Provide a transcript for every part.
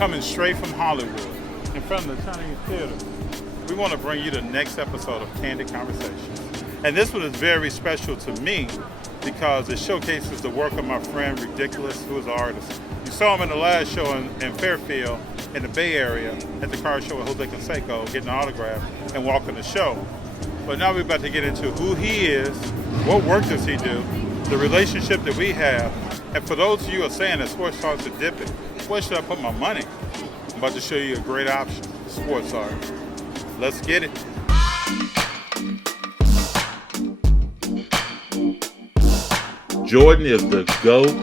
coming straight from Hollywood, in front of the Chinese Theater. We want to bring you the next episode of Candid Conversations. And this one is very special to me because it showcases the work of my friend Ric'Diculous, who is an artist. You saw him in the last show in Fairfield, in the Bay Area, at the car show with Jose Canseco, getting an autograph and walking the show. But now we're about to get into who he is, what work does he do, the relationship that we have. And for those of you who are saying that sports stars are dipping, where should I put my money? I'm about to show you a great option, sports art. Let's get it. Jordan is the GOAT,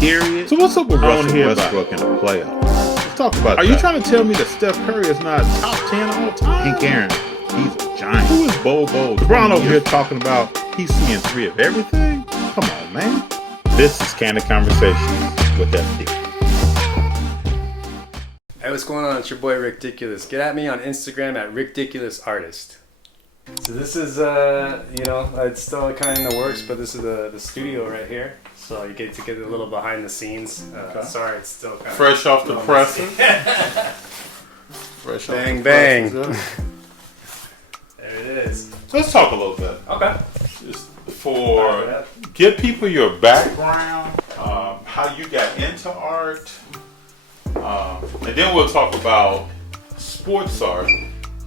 period. So what's up with Russell Russell Westbrook in the playoffs? Let's talk about Are that. you trying to tell me that Steph Curry is not top 10 all time? Hank Aaron, he's a giant. Who is Bo? LeBron over here talking about he's seeing 3 of everything? Come on, man. This is Candid Conversations with FD. Hey, what's going on? It's your boy Ric'Diculous. Get at me on Instagram at Ric'Diculous Artist. So this is, it's still kind of in the works, but this is the studio right here. So you get to get a little behind the scenes. Sorry, it's still kind Fresh off the presses. Fresh Bang, off the bang. presses. There it is. Let's talk a little bit. Okay. Just give people your background, how you got into art, and then we'll talk about sports art.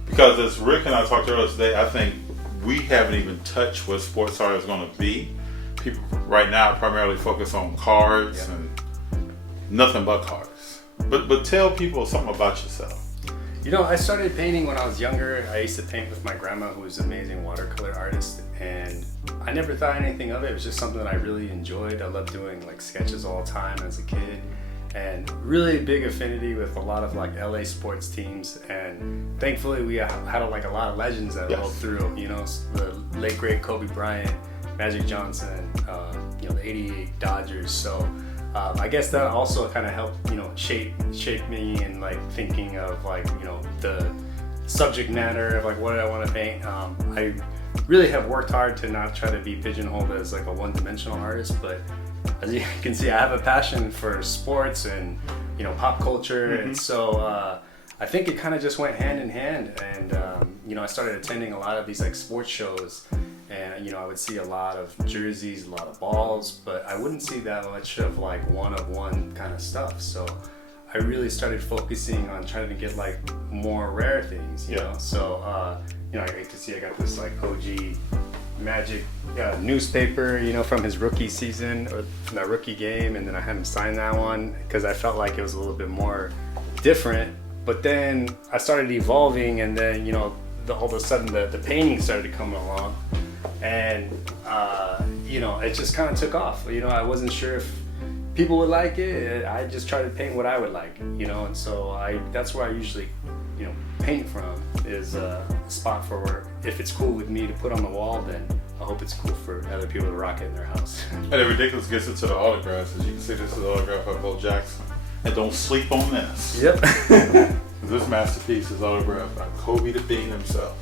Because as Rick and I talked earlier today, I think we haven't even touched what sports art is going to be. People right now primarily focus on cards and nothing but cards. But tell people something about yourself. You know, I started painting when I was younger. I used to paint with my grandma, who was an amazing watercolor artist, and I never thought anything of it. It was just something that I really enjoyed. I loved doing like sketches all the time as a kid, and really big affinity with a lot of like LA sports teams. And thankfully, we had a lot of legends that rolled through. You know, the late great Kobe Bryant, Magic Johnson, the '88 Dodgers. So. I guess that also kind of helped, shape me in like thinking of like, the subject matter of like what I want to paint. I really have worked hard to not try to be pigeonholed as like a one-dimensional artist, but as you can see, I have a passion for sports and, pop culture. Mm-hmm. And so I think it kind of just went hand in hand. And, I started attending a lot of these like sports shows. And, I would see a lot of jerseys, a lot of balls, but I wouldn't see that much of like one-of-one kind of stuff. So I really started focusing on trying to get like more rare things, you know? So, I get to see, I got this like OG Magic newspaper, from his rookie season or that rookie game. And then I had him sign that one because I felt like it was a little bit more different. But then I started evolving, and then, all of a sudden the painting started coming along. And, it just kind of took off. I wasn't sure if people would like it. I just tried to paint what I would like, and so that's where I usually, paint from is a spot for where if it's cool with me to put on the wall, then I hope it's cool for other people to rock it in their house. And Ric'Diculous gets into the autographs. As you can see, this is the autograph by Bo Jackson. And don't sleep on this. Yep. This masterpiece is autographed by Kobe the Bean himself.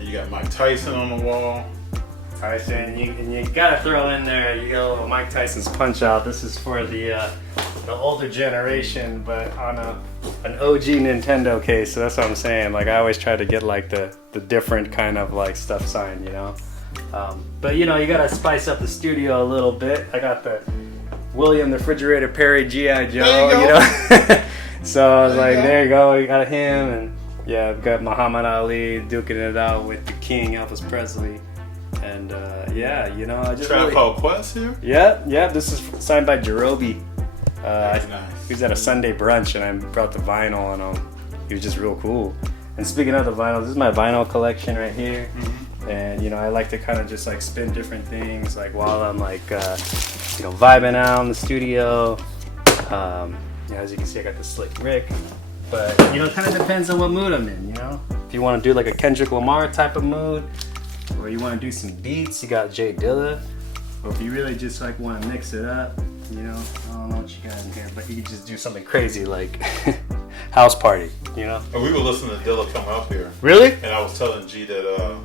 You got Mike Tyson on the wall. Tyson, and you gotta throw in there, you got a little Mike Tyson's Punch Out. This is for the older generation, but on an OG Nintendo case. So that's what I'm saying. Like I always try to get like the different kind of like stuff signed, But you gotta spice up the studio a little bit. I got the William the Refrigerator Perry G.I. Joe, So I was like, there you go, we got him, and yeah, I've got Muhammad Ali duking it out with the King, Elvis Presley. And I just Tribe Called Quest here? Yeah, this is signed by Jerobi. Nice. He was at a Sunday brunch and I brought the vinyl, and he was just real cool. And speaking of the vinyl, this is my vinyl collection right here. Mm-hmm. And I like to kind of just like spin different things like while I'm like vibing out in the studio. As you can see, I got the Slick Rick. But it kind of depends on what mood I'm in, If you want to do like a Kendrick Lamar type of mood, or you want to do some beats, you got Jay Dilla. Or if you really just like want to mix it up, I don't know what you got in here, but you can just do something crazy like house party, And we were listening to Dilla come up here. Really? And I was telling G that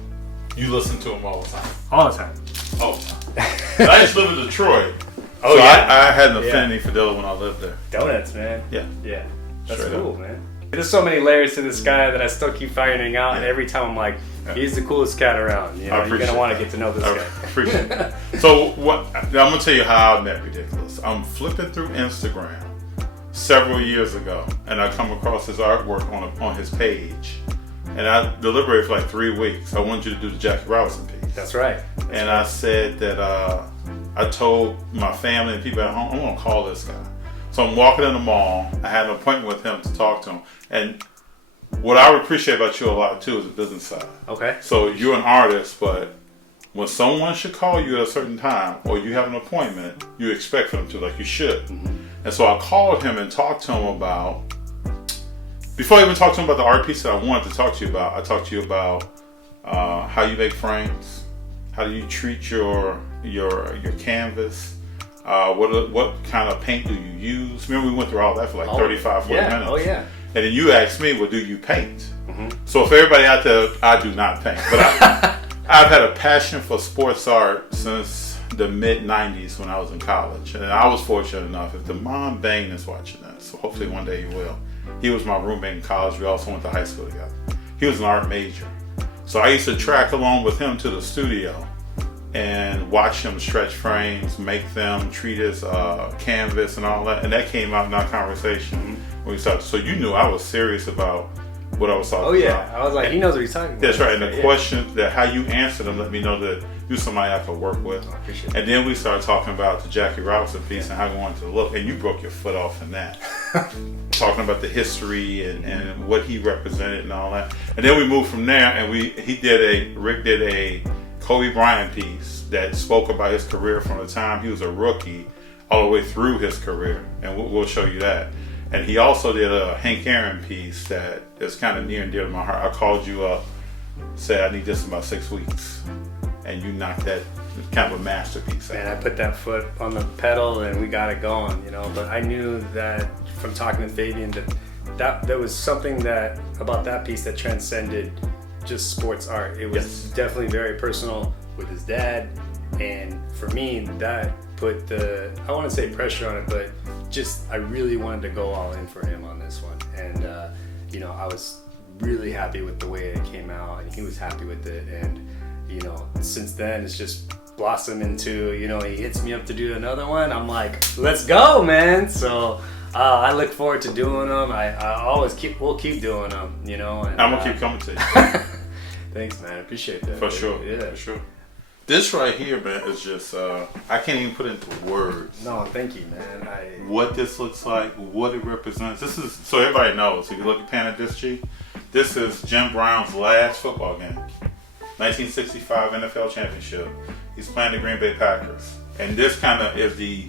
you listen to him all the time. All the time. All the time. I just live in Detroit. Oh, so yeah. I had an affinity for Dilla when I lived there. Donuts, man. Yeah. Yeah. That's Straight cool, up. man. There's so many layers to this guy that I still keep finding out, and every time I'm like, he's the coolest cat around. You know, you're gonna want to get to know this guy. I appreciate it. So what? I'm gonna tell you how I met Ric'Diculous. I'm flipping through Instagram several years ago, and I come across his artwork on his page, and I deliberated for like 3 weeks. I wanted you to do the Jackie Robinson piece. That's right. I said that I told my family and people at home, I'm gonna call this guy. So I'm walking in the mall. I had an appointment with him to talk to him, and what I would appreciate about you a lot too is the business side. Okay. So you're an artist, but when someone should call you at a certain time or you have an appointment, you expect for them to, like you should. Mm-hmm. And so I called him and talked to him about, before I even talked to him about the art piece that I wanted to talk to you about, I talked to you about how you make frames, how do you treat your canvas, what kind of paint do you use? Remember we went through all that for like 35, 40 minutes. Oh yeah. And then you asked me, well, do you paint? Mm-hmm. So for everybody out there, I do not paint, but I've had a passion for sports art since the mid-90s when I was in college. And I was fortunate enough, if Damon Bain is watching this, so hopefully one day he will. He was my roommate in college. We also went to high school together. He was an art major. So I used to track along with him to the studio and watch him stretch frames, make them, treat his canvas and all that. And that came out in our conversation when we started. So you knew I was serious about what I was talking about. Oh yeah. I was like, he knows what he's talking about. That's right. And the questions that how you answer them let me know that you're somebody I could work with. I appreciate And then we started talking about the Jackie Robinson piece and how we wanted to look. And you broke your foot off in that. Talking about the history and what he represented and all that. And then we moved from there and Rick did a Kobe Bryant piece that spoke about his career from the time he was a rookie all the way through his career. And we'll show you that. And he also did a Hank Aaron piece that is kind of near and dear to my heart. I called you up, said I need this in about 6 weeks. And you knocked that kind of a masterpiece out. And I put that foot on the pedal and we got it going, you know. But I knew that from talking to Fabian that there was something that about that piece that transcended just sports art. It was definitely very personal with his dad, and for me that put the, I want to say pressure on it, but just I really wanted to go all in for him on this one. And you know, I was really happy with the way it came out, and he was happy with it. And you know, since then it's just blossomed into, you know, he hits me up to do another one. I'm like, let's go, man. So I look forward to doing them. I always we'll keep doing them, you know. And, I'm gonna keep coming to you. Thanks, man. I appreciate that. For sure. Yeah, for sure. This right here, man, is just I can't even put into words. No, thank you, man. What this looks like, what it represents. This is so everybody knows. If you look at Candid Conversations, this is Jim Brown's last football game. 1965 NFL championship. He's playing the Green Bay Packers. And this kind of is the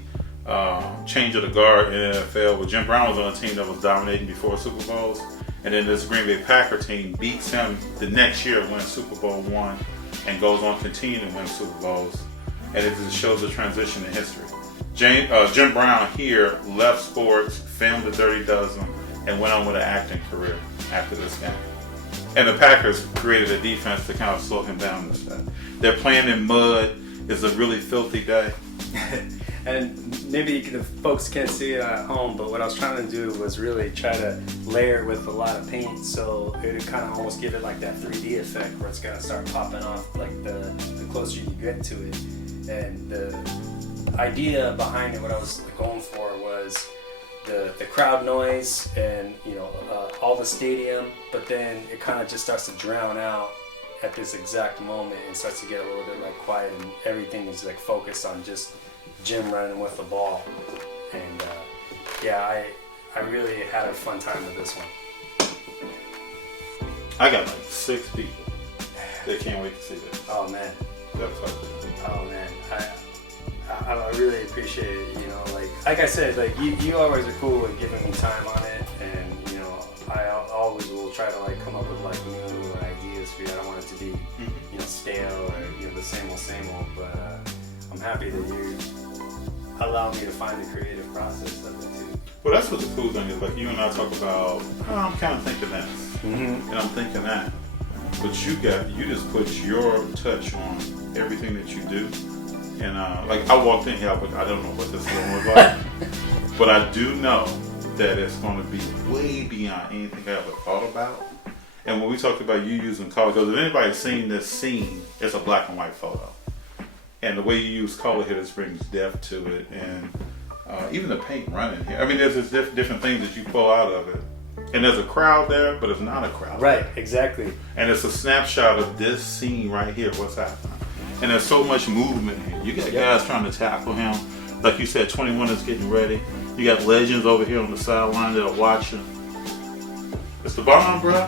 change of the guard in the NFL, where Jim Brown was on a team that was dominating before Super Bowls. And then this Green Bay Packer team beats him the next year, wins Super Bowl I, and goes on to continue to win Super Bowls. And it just shows the transition in history. Jim Brown here left sports, filmed The Dirty Dozen, and went on with an acting career after this game. And the Packers created a defense to kind of slow him down this day. They're playing in mud. It's a really filthy day. And maybe the folks can't see it at home, but what I was trying to do was really try to layer it with a lot of paint, so it would kind of almost give it like that 3D effect where it's gonna start popping off like the closer you get to it. And the idea behind it, what I was going for was the crowd noise and, you know, all the stadium, but then it kind of just starts to drown out at this exact moment and starts to get a little bit like quiet, and everything is like focused on just Jim running with the ball. And yeah, I really had a fun time with this one. I got like 6 people that can't wait to see this. Oh man. That's like, Oh man. I really appreciate it, you know, like I said, like you always are cool with giving me time on it, and you know, I always will try to like come up with like new ideas for you. I don't want it to be, you know, stale or, you know, the same old, but I'm happy that you allow me to find the creative process of it too. well, that's what the cool thing is. Like you and I talk about, oh, I'm kind of thinking this, and I'm thinking that. But you just put your touch on everything that you do. And like I walked in here, but I don't know what this room was like. But I do know that it's going to be way beyond anything I ever thought about. And when we talked about you using color, because if anybody's seen this scene, it's a black and white photo. And the way you use color here just brings depth to it. And even the paint running here. I mean, there's just different things that you pull out of it. And there's a crowd there, but it's not a crowd. Right, there. exactly. And it's a snapshot of this scene right here, what's happening. And there's so much movement here. You got guys trying to tackle him. Like you said, 21 is getting ready. You got legends over here on the sideline that are watching. It's the bomb, bro.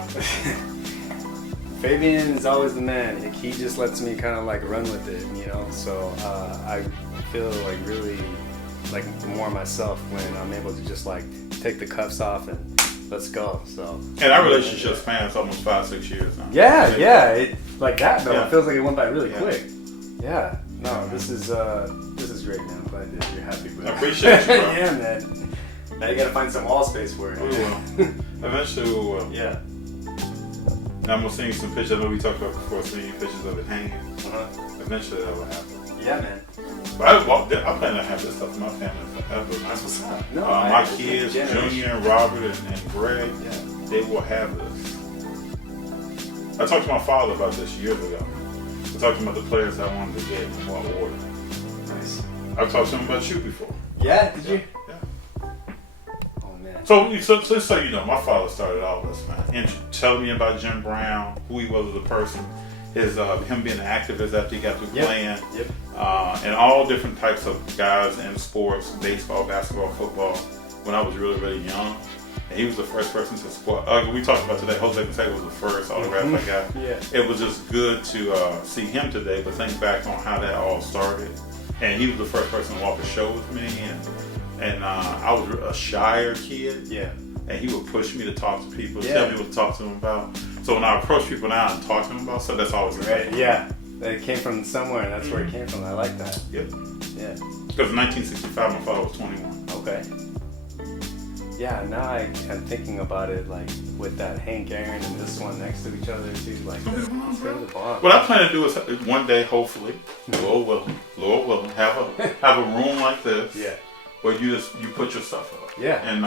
Fabian is always the man. Like, he just lets me kind of like run with it, you know. So I feel like really like more myself when I'm able to just like take the cuffs off and let's go. So. And our relationship spans almost 5-6 years now. Yeah. It like that though. Yeah. It feels like it went by really quick. Yeah. No, this is great, man. I'm glad that you're happy with it. I appreciate you, bro. Yeah, man. Now you gotta find some wall space for it. We will. Eventually we will. Yeah. And I'm gonna send you some pictures. I know we talked about before, sending you pictures of it hanging. Eventually that will happen. Yeah, man. But I plan to have this stuff in my family forever. That's what's up. No, my kids, Junior, Robert, and Greg, they will have this. I talked to my father about this years ago. I talked to him about the players I wanted to get in what order. Nice. I've talked to him about you before. Yeah, did you? Yeah. Oh, man. So just so you know, my father started all this, man. And telling me about Jim Brown, who he was as a person, his him being an activist after he got through playing, and all different types of guys in sports, baseball, basketball, football, when I was really, really young. And he was the first person to support. We talked about today, Jose Canseco was the first autograph I got. Yeah. It was just good to see him today, but think back on how that all started. And he was the first person to walk the show with me. And I was a shyer kid. Yeah. And he would push me to talk to people, tell me what to talk to them about. So when I approach people now and talk to them about stuff, that's always right. Yeah. It came from somewhere, and that's where it came from. I like that. Yep. Yeah. Because in 1965, my father was 21. Okay. Yeah, now I'm thinking about it, like with that Hank Aaron and this one next to each other too. Like, the bomb. What I plan to do is one day, hopefully, Lord willing, have a room like this. Yeah. Where you put your stuff up. Yeah. And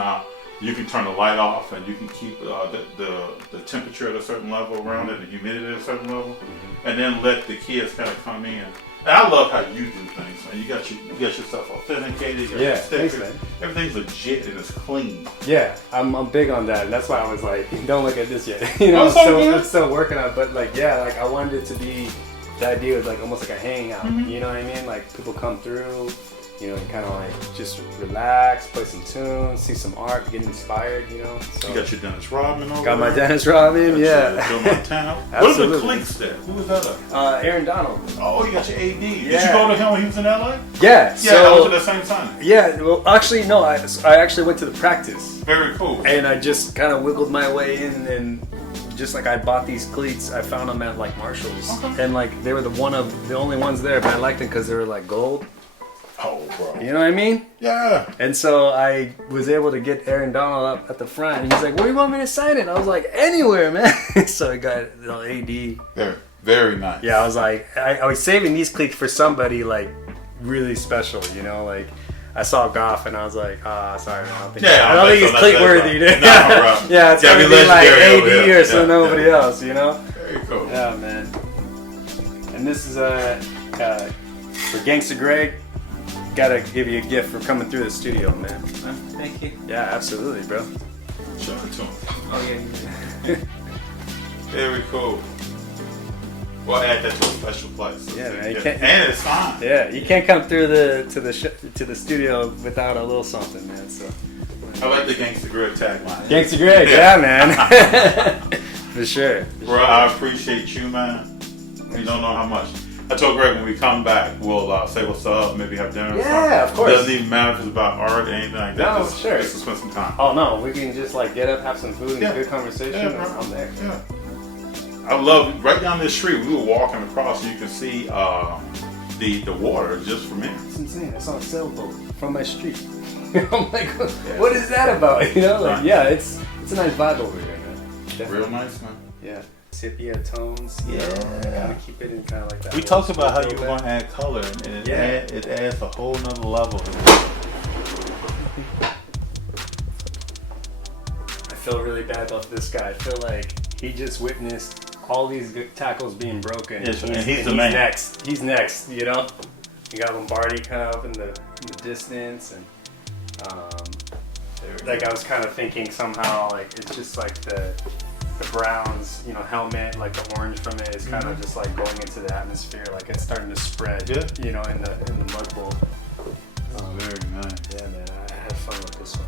you can turn the light off, and you can keep the temperature at a certain level around it, the humidity at a certain level, and then let the kids kind of come in. And I love how you do things, man. You got your stuff authenticated. You got your stickers. Thanks, man. Everything's legit and it's clean. Yeah, I'm big on that. And that's why I was like, don't look at this yet. You know, I'm still working on it. But like, yeah, like I wanted it to be, the idea was like almost like a hangout. You know what I mean? Like people come through, you know, and kind of like just relax, play some tunes, see some art, get inspired, you know. So. You got your Dennis Rodman over Got my there. Dennis Rodman, yeah. Joe Montana. What are the clinks there? Who was that? Aaron Donald. Oh, you got your AD. Did you Yeah. go to him when he was in LA? Yeah. Yeah, I went to the same time. Yeah, well, actually, no, I actually went to the practice. Very cool. And I just kind of wiggled my way in, and just like I bought these cleats, I found them at like Marshall's. Okay. And like they were the only ones there, but I liked them because they were like gold. Oh, bro. You know what I mean? Yeah. And so I was able to get Aaron Donald up at the front, and he's like, "Where do you want me to sign it?" I was like, "Anywhere, man." So I got the AD. Very, very nice. Yeah, I was like, I was saving these cleats for somebody like really special, you know, like. I saw Goff and I was like, sorry, man, I don't think it's click worthy. No, bro. Yeah, it's gonna be like AD or nobody else, you know? Very cool. Yeah, man. And this is for Gangsta Greg. Gotta give you a gift for coming through the studio, man. Thank you. Yeah, absolutely, bro. Show it to him. Oh yeah. Very cool. We'll add that to a special place. Yeah, man. And it's fine. Yeah, you can't come through to the studio without a little something, man. So. I like the Gangsta Greg tagline. Gangsta Greg, yeah, man. For sure. Bro, I appreciate you, man. You don't know how much. I told Greg when we come back, we'll say what's up, maybe have dinner or something. Yeah, of course. Doesn't even matter if it's about art or anything like that. No, sure. Just to spend some time. Oh no, we can just like get up, have some food, and good conversation. Yeah, bro. I'm there. Yeah. I love right down this street. We were walking across, and you can see the water just from here. It's insane. I saw a sailboat from my street. I'm like, what is that about? You know, like, yeah, it's a nice vibe over here, man. Definitely. Real nice, man. Yeah. sepia tones. Yeah. Kind of keep it in kind of like that. We talked about how you little were bit. gonna add color, and it adds a whole nother level. I feel really bad about this guy. I feel like he just witnessed all these good tackles being broken. Yes, and he's he's the man. next. He's next. You know, you got Lombardi kind of up in the distance, and like I was kind of thinking somehow like it's just like the Browns, you know, helmet, like the orange from it is kind of just like going into the atmosphere, like it's starting to spread. Yeah. You know, in the mud bowl. Very nice. Yeah, man, I had fun with this one.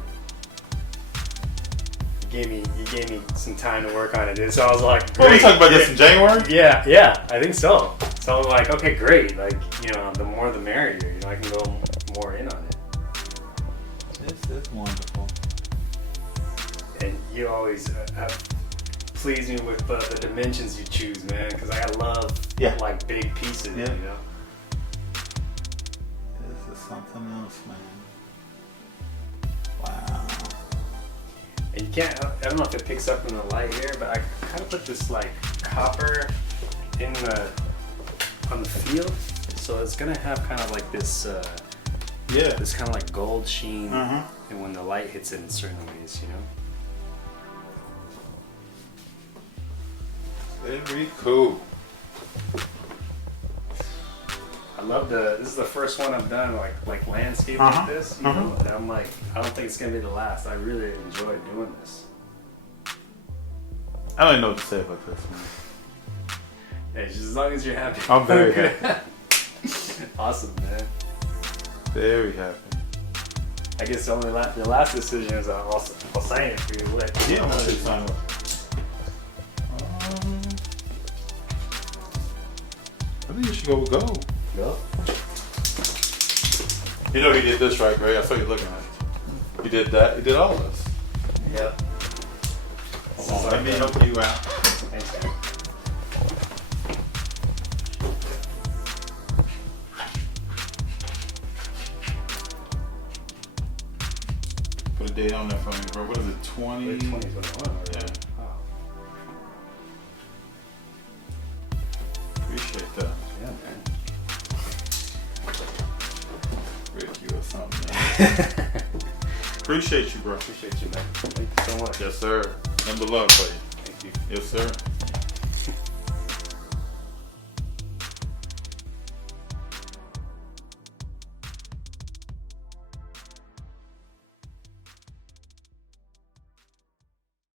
You gave me some time to work on it, so I was like, What, we great. talking about this in January? Yeah, I think so. So I was like, okay, great. Like, you know, the more the merrier. You know, I can go more in on it. This is wonderful. And you always please me with the dimensions you choose, man, because I love like big pieces. Yeah. You know. This is something else, man. Wow. And you can't. I don't know if it picks up in the light here, but I kind of put this like copper on the field, so it's gonna have kind of like this. This kind of like gold sheen, and when the light hits it in certain ways, you know. Very cool. I love this is the first one I've done like landscape like this, you know. And I'm like, I don't think it's gonna be the last. I really enjoy doing this. I don't even know what to say about this, man. Hey, just as long as you're happy. I'm very happy. Awesome, man. Very happy. I guess the last decision is I'll sign it for you. What? Yeah, I'm gonna say something. I think you should go with gold. Go. You know he did this right, Greg. I saw you looking at it. He did that. He did all this. Yep. Hold on, let me help you out. Thanks, man. Put a date on there for me, bro. What is it? 20? 2021. Yeah. Wow. Appreciate that. Yeah, man. Rick, you or something, man. Appreciate you, bro. Appreciate you, man. Thank you so much. Yes, sir. Number love for you. Thank you. Yes, sir.